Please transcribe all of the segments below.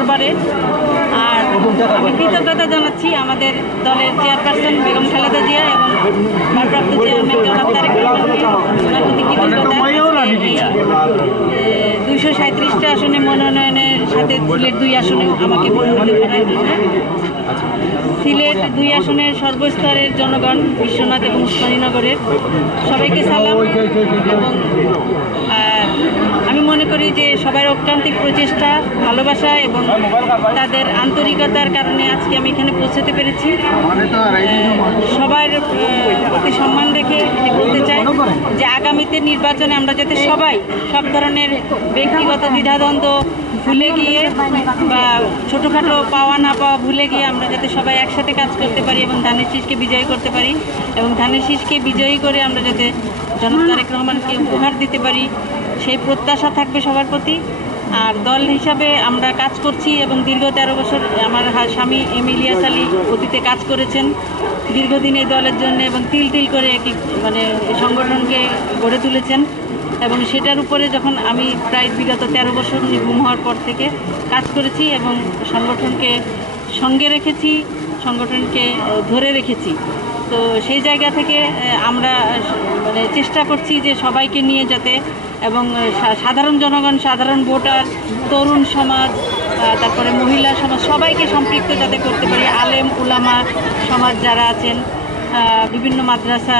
দরবারে। আর আমি কৃতজ্ঞতা জানাচ্ছি আমাদের দলের চেয়ারপারসন বেগম খালেদা জিয়া এবং ভারপ্রাপ্ত চেয়ারম্যান জনাব তারেক রহমানকে, ওনার প্রতি কৃতজ্ঞতা। 237টা আসনে মনোনয়নের সাথে সিলেট 2 আসনে আমাকে মনোনীত করার জন্য। সিলেট 2 আসনের সর্বস্তরের জনগণ, বিশ্বনাথ এবং উসমানীনগরের সবাইকে সালাম। এবং আমি মনে করি যে সবার ঐকান্তিক প্রচেষ্টা, ভালোবাসা এবং তাদের আন্তরিকতার কারণে আজকে আমি এখানে পৌঁছতে পেরেছি। সবার প্রতি সম্মান রেখে বলতে চাই যে আগামীতে নির্বাচনে আমরা যাতে সবাই সব ধরনের ব্যক্তিগত দ্বিধাদ্বন্দ্ব ভুলে গিয়ে বা ছোটোখাটো পাওয়া না পাওয়া ভুলে গিয়ে আমরা যাতে সবাই একসাথে কাজ করতে পারি এবং ধানের শীষকে বিজয়ী করতে পারি, এবং ধানের শীষকে বিজয়ী করে আমরা যাতে জনাব তারেক রহমানকে উপহার দিতে পারি, সেই প্রত্যাশা থাকবে সবার প্রতি। আর দল হিসাবে আমরা কাজ করছি এবং দীর্ঘ 13 বছর আমার স্বামী ইলিয়াস আলী অতীতে কাজ করেছেন দীর্ঘদিন এই দলের জন্য, এবং তিল তিল করে একটি সংগঠনকে গড়ে তুলেছেন। এবং সেটার উপরে যখন আমি প্রায় বিগত 13 বছর উনি গুম হওয়ার পর থেকে কাজ করেছি এবং সংগঠনকে সঙ্গে রেখেছি, সংগঠনকে ধরে রেখেছি। তো সেই জায়গা থেকে আমরা চেষ্টা করছি যে সবাইকে নিয়ে যাতে, এবং সাধারণ জনগণ, সাধারণ ভোটার, তরুণ সমাজ, তারপরে মহিলা সমাজ সবাইকে সম্পৃক্ত যাতে করতে পারি। আলেম উলামা সমাজ যারা আছেন, বিভিন্ন মাদ্রাসা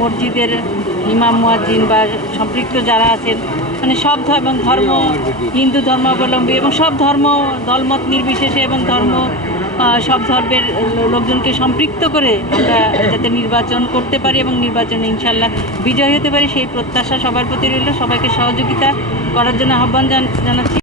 মসজিদের ইমাম মুয়াজ্জিন বা সম্পৃক্ত যারা আছেন, সব এবং ধর্ম, হিন্দু ধর্মাবলম্বী এবং সব ধর্ম দলমত নির্বিশেষে এবং সব ধর্মের লোকজনকে সম্পৃক্ত করে আমরা যাতে নির্বাচন করতে পারি এবং নির্বাচনে ইনশাল্লাহ বিজয় হতে পারি, সেই প্রত্যাশা সবার প্রতি রইল। সবাইকে সহযোগিতা করার জন্য আহ্বান জানাচ্ছি।